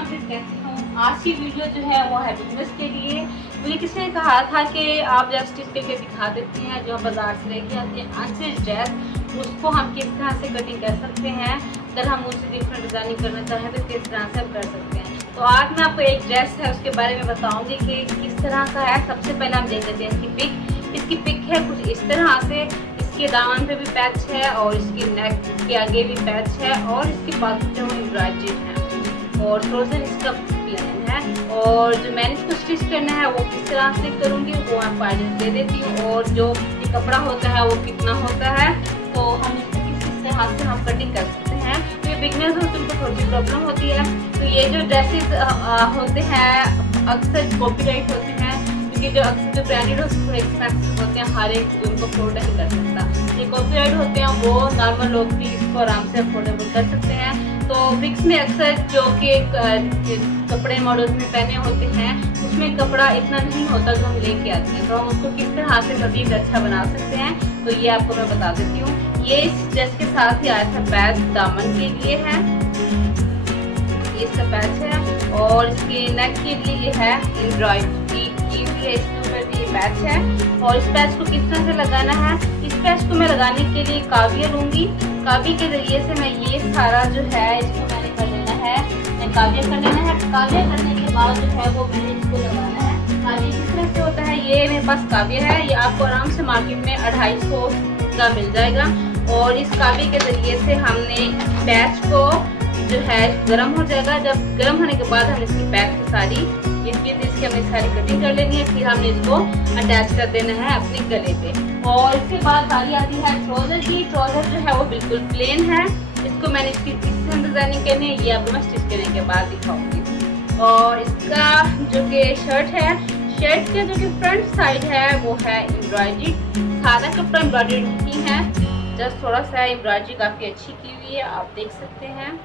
अस्सलाम, फिर कैसे हूँ। आज की वीडियो जो है वो है बिजनेस के लिए। मुझे किसी ने कहा था कि आप जब स्टिच करके दिखा देती हैं, जो बाजार से लेके आते हैं अनस्टिच ड्रेस, उसको हम किस तरह से कटिंग कर सकते हैं। अगर हम उससे डिफरेंट डिजाइनिंग करना चाहें तो किस तरह से हम कर सकते हैं। तो आज मैं आपको एक ड्रेस है उसके बारे में बताऊंगी कि किस तरह का है। सबसे पहले हम देख लेते हैं इसकी पिक। इसकी पिक है कुछ इस तरह से। इसके दामन पे भी पैच है और इसकी नेक के आगे भी पैच है और इसके बाजू जो एम्ब्रॉयडरी है और थोड़ा इसका प्लेन है। और जो मैंने इसको स्टिच करना है वो किस तरह से करूँगी वो आपको आइडिया दे देती हूँ। और जो ये कपड़ा होता है वो कितना होता है, तो हम इसको किस तरह से हम कटिंग कर सकते हैं। तो ये बिगनर्स हो तो उनको थोड़ी सी प्रॉब्लम होती है। तो ये जो ड्रेसेस होते हैं अक्सर कॉपीराइट होते हैं, क्योंकि जो अक्सर जो ब्रांडेड होते हैं एक्सपेंसिव होते हैं, हर एक उनको अफोर्ड नहीं कर सकता। ये कॉपीराइट होते हैं वो नॉर्मल लोग भी इसको आराम से अफोर्डेबल कर सकते हैं। तो विक्स में अक्सर जो कि कपड़े मॉडल्स में पहने होते हैं उसमें कपड़ा इतना नहीं होता जो हम लेके आते हैं, तो हम उसको किस तरह से मजीद अच्छा बना सकते हैं तो ये आपको मैं बता देती हूँ। ये इस ड्रेस के साथ ही आया था पैच दामन के लिए है, ये इसका पैच है और इसके नेक के लिए ये है एम्ब्रॉयडरी की हुई है, इसके ऊपर भी ये पैच है। और इस पैच को किस तरह से लगाना है, इस पैच को मैं लगाने के लिए काविया लूँगी। काविया के जरिए से मैं ये सारा जो है इसको मैंने कर लेना है, मैं काविया कर लेना है। काविया करने के बाद जो है वो मैंने इसको लगाना है। काविया किस तरह से होता है, ये मेरे पास काविया है, ये आपको आराम से मार्केट में 250 का मिल जाएगा। और इस काविया के जरिए से हमने पैच को जो है गर्म हो जाएगा। जब गर्म होने के बाद हम इसकी पैच की सारी इसकी हमने सारी कटिंग कर लेनी है, फिर हमने इसको अटैच कर देना है अपने गले पे। और इसके बाद बारी आती है ट्राउजर की। ट्राउजर जो है वो बिल्कुल प्लेन है, इसको मैंने इसकी डिजाइनिंग करनी है, ये आपको मैं स्टिच करने के बाद दिखाऊंगी। और इसका जो कि शर्ट है, शर्ट के जो कि फ्रंट साइड है वो है एम्ब्रॉयडरी, सारा कपड़ा एम्ब्रॉयडरी की है, जस्ट थोड़ा सा एम्ब्रॉयडरी काफी अच्छी की हुई है, आप देख सकते हैं।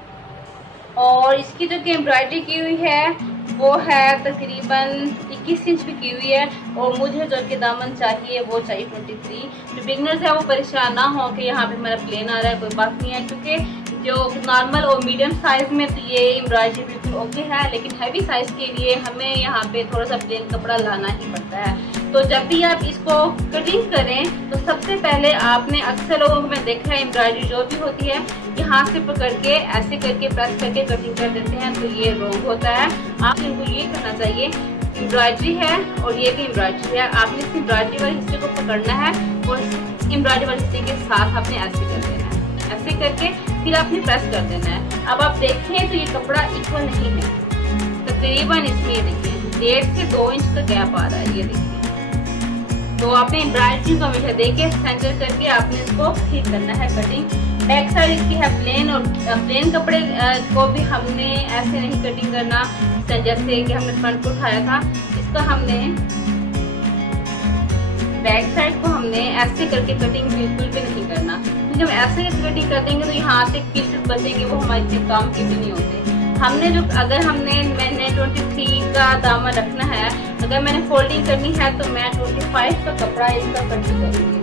और इसकी जो कि एम्ब्रॉयडरी की हुई है वो है तकरीबन 21 इंच भी की हुई है। और मुझे जो कि दामन चाहिए वो चाहिए 23। जो बिगनर्स है वो परेशान ना हो कि यहाँ पे मेरा प्लेन आ रहा है, कोई बात नहीं है, क्योंकि जो नॉर्मल और मीडियम साइज में तो ये एम्ब्रॉयडरी बिल्कुल ओके है, लेकिन हैवी साइज के लिए हमें यहाँ पे थोड़ा सा प्लेन कपड़ा लाना ही पड़ता है। तो जब भी आप इसको कटिंग करें तो सबसे पहले आपने, अक्सर लोगों को मैं देखा है एम्ब्रॉयडरी जो भी होती है यहाँ से पकड़ के ऐसे करके प्रेस करके कटिंग कर देते हैं, तो ये रॉन्ग होता है। आप इनको ये करना चाहिए, एम्ब्रॉयडरी है और ये भी एम्ब्रॉयडरी है, आपने इस एम्ब्रॉयडरी वाले हिस्से को पकड़ना है और एम्ब्रॉयडरी वाले हिस्से के साथ आपने ऐसे कर देना है, ऐसे करके फिर आपने प्रेस कर देना है। अब आप देखें तो ये कपड़ा इक्वल नहीं है, तकरीबन इसमें ये देखिए 1.5 से 2 इंच का गैप आ रहा है, ये देखिए। तो आपने एम्ब्रॉयडरी को हमेशा देके सेंटर करके आपने इसको ठीक करना है कटिंग। बैक साइड इसकी है प्लेन, और प्लेन कपड़े को भी हमने ऐसे नहीं कटिंग करना जैसे कि हमने फ्रंट को उठाया था, इसका हमने बैक साइड को हमने ऐसे करके कटिंग बिल्कुल भी नहीं करना, क्योंकि हम ऐसे कटिंग कर देंगे तो यहाँ से पीसेस बचेंगे वो हमारे इतने काम के भी नहीं होते। हमने जो अगर मैंने 23 का दामन रखना है, अगर मैंने फोल्डिंग करनी है तो मैं 25 का कपड़ा इसका कटिंग करूँगी।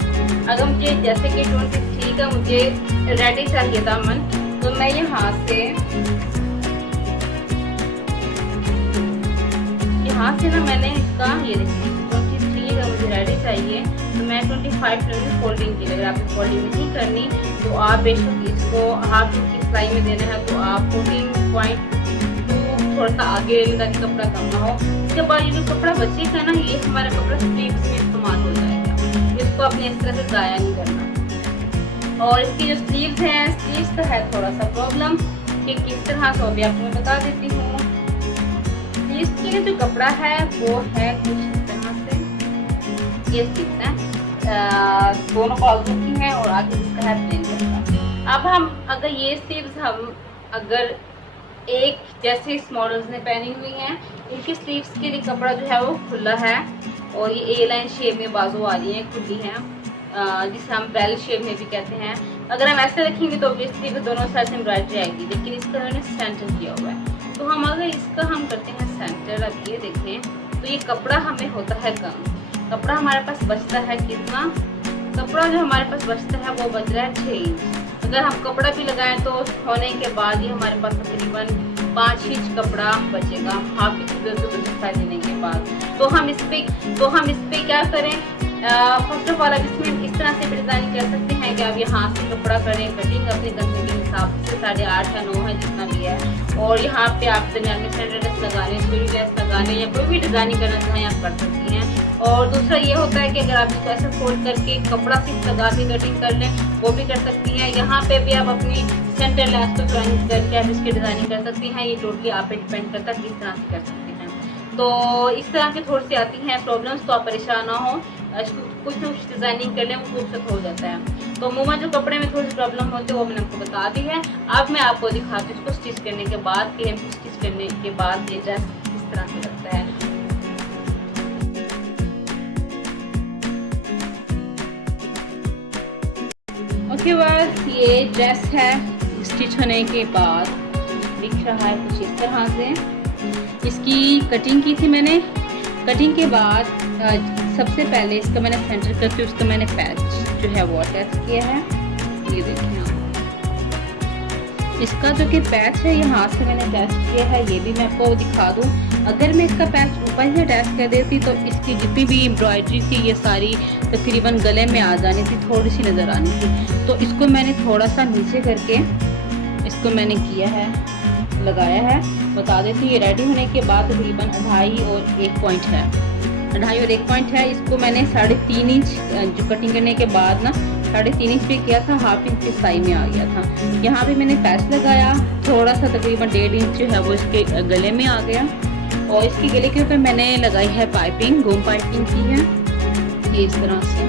अगर मुझे जैसे कि 23 का मुझे रेडी चाहिए दामन, तो मैं यहाँ से ना मैंने इसका ये देखिए 23 का मुझे रेडी चाहिए तो मैं 25 लूँगी फोल्डिंग के लिए। अगर आपको फोल्डिंग नहीं करनी तो आप बेशक इसको हाफ इंच की सिलाई में देना है तो आप 14.2 थोड़ा सा आगे ताकि कपड़ा कम ना हो। इसके बाद ये जो कपड़ा बचेगा ना, ये हमारा कपड़ा स्लीव्स में इस्तेमाल हो जाएगा, इसको अपने इस तरह से ज़ाया नहीं करना। और इसकी जो स्लीव्स हैं, स्लीव्स का है थोड़ा सा प्रॉब्लम कि किस तरह से, अभी आपको मैं बता देती हूँ। स्लीव्स के लिए जो कपड़ा है वो है कुछ इस तरह से, ये स्लीव्स हैं दोनों बाजू की हैं और आगे इसका है प्लेन कपड़ा। अब हम अगर ये स्लीव्स हम अगर एक जैसे इस मॉडल्स ने पहनी हुई हैं, इनकी स्लीव्स के लिए कपड़ा जो है वो खुला है और ये ए लाइन शेप में बाजू आ रही है, खुली है, जिसे हम बेल शेप में भी कहते हैं। अगर हम ऐसे रखेंगे तो ऑब्वियसली दोनों साइड से एम्ब्रॉयडरी आएगी, लेकिन इसका हमने सेंटर किया हुआ है। तो हम अगर इसका हम करते हैं सेंटर, अब ये देखें तो ये कपड़ा हमें होता है कम, कपड़ा हमारे पास बचता है कितना, कपड़ा जो हमारे पास बचता है वो बच रहा है 6 इंच। अगर हम कपड़ा भी लगाएं तो होने के बाद ही हमारे पास तकरीबन 5 इंच कपड़ा बचेगा हाफ इंच सिलाई देने के बाद। तो हम इस पे क्या करें, फर्स्ट ऑफ ऑल अब इसमें इस तरह से भी डिजाइन कर सकते हैं कि आप यहाँ से कपड़ा करें कटिंग अपने गंदे के हिसाब से 8.5 या 9 है जितना भी है, और यहाँ पे आप दरमियान में सेंटर लेस लगा लें, स्टोरी लेस लगा लें, या कोई भी डिजाइनिंग करना चाहें आप कर सकती हैं। और दूसरा ये होता है कि अगर आप इसको ऐसे फोल्ड करके कपड़ा सिर्फ लगा के कटिंग कर लें वो भी कर सकती हैं। यहाँ पे भी आप अपनी सेंटर लेस को ज्वाइन करके आप इसकी डिजाइनिंग कर सकती हैं। ये टोटली आप पे डिपेंड करता है किस तरह से कर सकते हैं। तो इस तरह की थोड़ी सी आती हैं प्रॉब्लम्स, तो आप परेशान ना हो, कुछ ना कुछ डिजाइनिंग कर लें वो खूबसूरत हो जाता है। तो अमूमन जो कपड़े में थोड़ी सी प्रॉब्लम होती है वो मैंने आपको बता दी है। अब मैं आपको दिखाती हूँ इसको स्टिच करने के बाद कि स्टिच करने के बाद ये ड्रेस किस तरह से लगता है। ओके बस ये ड्रेस है स्टिच होने के बाद दिख रहा है कुछ इस तरह से। इसकी कटिंग की थी मैंने, कटिंग के बाद सबसे पहले इसका मैंने सेंटर करके उसका मैंने पैच जो है वो अटैच किया है। ये देखिए इसका जो कि पैच है यहाँ से मैंने अटैच किया है, ये भी मैं आपको दिखा दूँ। अगर मैं इसका पैच ऊपर से अटैच कर देती तो इसकी जितनी भी एम्ब्रॉयडरी थी ये सारी तकरीबन गले में आ जानी थी, थोड़ी सी नज़र आनी थी। तो इसको मैंने थोड़ा सा नीचे करके इसको मैंने किया है, लगाया है। बता देती ये रेडी होने के बाद तकरीबन 2.5 और 1 पॉइंट है, 2.5 और 1 पॉइंट है। इसको मैंने 3.5 इंच जो कटिंग करने के बाद ना 3.5 इंच पे किया था, हाफ इंच की सिलाई में आ गया था। यहाँ पे मैंने पैच लगाया, थोड़ा सा तकरीबन 1.5 इंच है वो इसके गले में आ गया। और इसके गले के ऊपर मैंने लगाई है पाइपिंग, घूम पाइपिंग की है ये इस तरह से,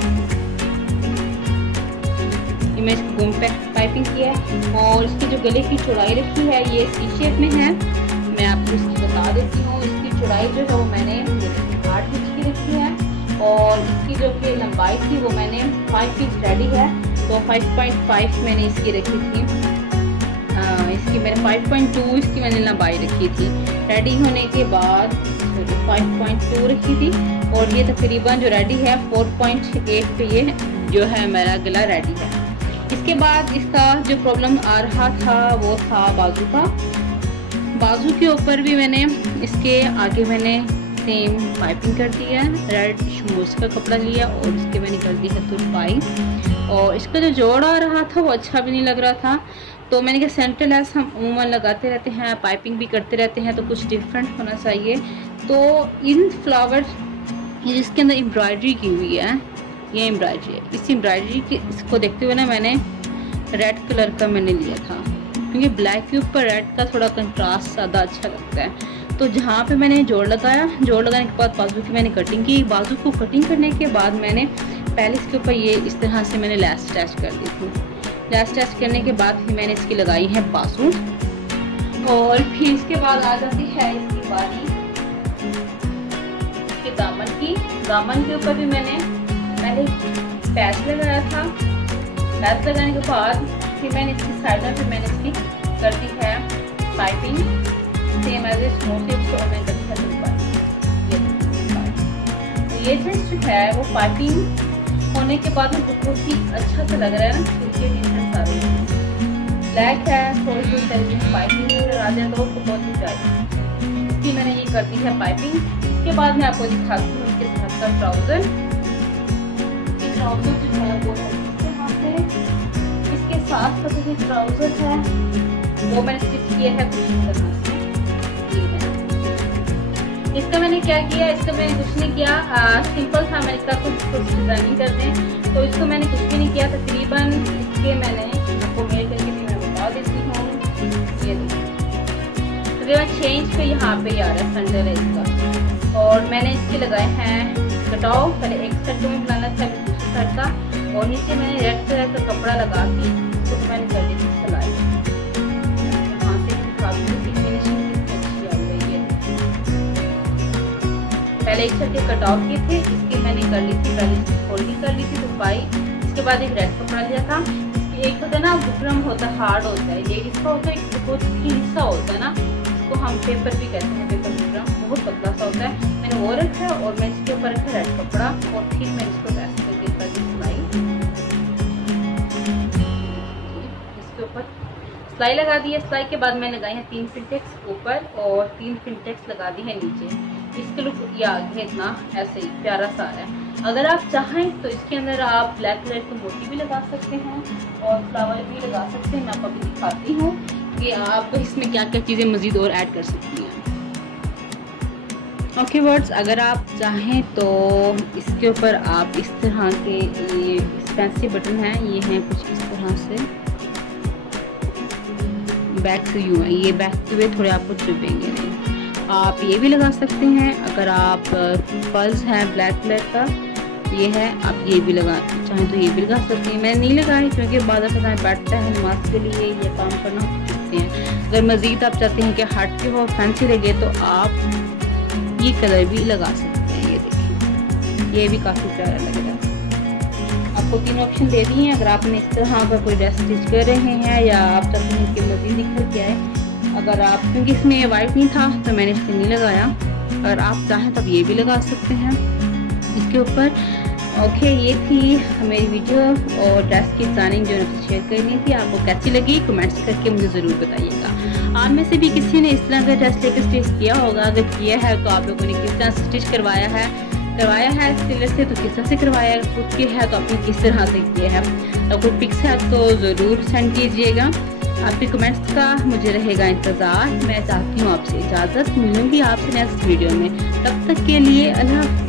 ये मैं इसकी घूम पाइपिंग किया है। और इसकी जो गले की चौड़ाई रखी है ये सी शेप में है, मैं आपको इसकी बता देती हूँ। इसकी चौड़ाई जो है वो मैंने 8 इंच की रखी है, और इसकी जो कि लंबाई थी वो मैंने 5 इंच रेडी है तो 5.5 मैंने इसकी रखी थी। इसकी मैंने 5.2 इसकी मैंने लंबाई रखी थी। रेडी होने के बाद 5.2 रखी थी, और ये तकरीबन जो रेडी है 4.8 पे ये जो है मेरा गला रेडी है। इसके बाद इसका जो प्रॉब्लम आ रहा था वो था बाजू का। बाजू के ऊपर भी मैंने इसके आगे मैंने सेम पाइपिंग कर दी है, रेड शमूस का कपड़ा लिया और इसके मैंने कर दी है तुरपाई। और इसका जो जोड़ आ रहा था वो अच्छा भी नहीं लग रहा था, तो मैंने कहा सेंटर लेस हम अमूमन लगाते रहते हैं, पाइपिंग भी करते रहते हैं, तो कुछ डिफरेंट होना चाहिए। तो इन फ्लावर जिसके अंदर एम्ब्रॉयडरी की हुई है, ये एम्ब्रॉयडरी है, इस एम्ब्रॉयडरी की इसको देखते हुए ना मैंने रेड कलर का मैंने लिया था, क्योंकि ब्लैक के ऊपर रेड का थोड़ा कंट्रास्ट ज़्यादा अच्छा लगता है। तो जहाँ पे मैंने जोड़ लगाया, जोड़ लगाने के बाद बाजू की मैंने कटिंग की। बाजू को कटिंग करने के बाद मैंने पहले इसके ऊपर ये इस तरह से मैंने लैस अटैच कर दी थी। लैस अटैच करने के बाद फिर मैंने इसकी लगाई है बाजू, और फिर इसके बाद आ जाती है इसकी बारी इसके दामन की। दामन के ऊपर भी मैंने पहले पैच लगाया था। पैच लगाने के बाद फिर मैंने इसकी साइड में फिर मैंने इसकी कर दी है पाइपिंग, सेम एज इस मोटिव को मैंने कर दिया तो ये चीज़ जो है वो पाइपिंग होने के बाद में बहुत ही अच्छा सा लग रहा है ना, क्योंकि डिजाइन सारे ब्लैक है, थोड़ी सी तरीके से पाइपिंग नजर आ जाए तो वो बहुत ही चाहिए। इसकी मैंने ये कर दी है पाइपिंग। इसके बाद मैं आपको दिखाती हूँ इसके साथ का ट्राउजर। ट्राउजर जो है वो यहाँ पे इसके साथ का जो ट्राउजर है वो मैंने स्टिच किया है कुछ इस तरह से। इसका मैंने क्या किया, इसका मैंने कुछ नहीं किया, सिंपल था। मैं इसका कुछ डिजाइनिंग कर दें तो इसको मैंने कुछ भी नहीं किया। तकरीबन इसके मैंने आपको मेल करके भी मैं बता देती हूँ, ये तकरीबन 6 इंच पे यहाँ पे आ रहा है सेंटर है इसका। और मैंने इसके लगाए हैं कटाव, पहले एक साइड में बनाना था दूसरी साइड का, और नीचे मैंने रेड कलर का कपड़ा लगा के तो मैंने कर दी थी सिलाई। वहाँ से पहले एक साइड के कटाव किए थे, इसकी मैंने कर ली थी, पहले इसकी फोल्डिंग कर ली थी तुरपाई। इसके बाद एक रेड कपड़ा लिया था। एक होता है ना बुकरम होता है, हार्ड होता है, ये इसका होता है बहुत हिस्सा होता है ना, इसको हम पेपर भी कहते हैं, पेपर बुकरम बहुत पतला सा होता है। मैंने वो रखा है और मैं इसके ऊपर रखा रेड कपड़ा, और फिर मैं इसको रेस्ट करके कर दी सिलाई। इसके ऊपर सिलाई लगा दी है। सिलाई के बाद मैंने लगाई है 3 फिनटेक्स ऊपर और 3 फिनटेक्स लगा दी है नीचे। इसका लुक ये आगे इतना ऐसे ही प्यारा सा है। अगर आप चाहें तो इसके अंदर आप ब्लैक कलर की मोती भी लगा सकते हैं और फ्लावर भी लगा सकते हैं। मैं आपको अभी दिखाती हूँ कि आप इसमें क्या क्या चीज़ें मज़ीद और ऐड कर सकती हैं। ओके वर्ड्स, अगर आप चाहें तो इसके ऊपर आप इस तरह के ये फैंसी बटन हैं, ये हैं कुछ इस तरह से बैक से यूँ है, ये बैक के वे थोड़े आपको चुभेंगे नहीं। आप ये भी लगा सकते हैं। अगर आप पर्ल्स है ब्लैक कलर का ये है, आप ये भी लगा चाहें तो ये भी लगा सकते हैं। मैंने नहीं लगाई क्योंकि बाद में बैठता है नमाज के लिए ये काम करना सकते हैं। अगर मज़ीद आप चाहते हैं कि हट के वो फैंसी लगे तो आप ये कलर भी लगा सकते हैं। ये देखिए ये भी काफ़ी प्यारा लग रहा है। आपको 3 ऑप्शन दे दिए हैं। अगर आपने इस तरह का कोई ड्रेस स्टिच कर रहे हैं या आप चाहते हैं कि मज़ीद निखर के आए, अगर आप क्योंकि इसमें वाइट नहीं था तो मैंने इसे नहीं लगाया। अगर आप चाहें तो आप ये भी लगा सकते हैं इसके ऊपर। ओके, ये थी मेरी वीडियो और ड्रेस की डिज़ाइनिंग जो आपसे शेयर करनी थी। आपको कैसी लगी कमेंट्स करके मुझे ज़रूर बताइएगा। आप में से भी किसी ने इस तरह का ड्रेस लेकर स्टिच किया होगा। अगर किया है तो आप लोगों ने किस तरह से स्टिच करवाया है सिलर से तो किस तरह से करवाया, खुद के है तो आपने किस तरह से किया है। अगर कोई पिक्स है तो ज़रूर सेंड कीजिएगा। आपके कमेंट्स का मुझे रहेगा इंतज़ार। मैं चाहती हूँ आपसे इजाज़त, मिलूँगी आपसे नेक्स्ट वीडियो में। तब तक के लिए अल्लाह।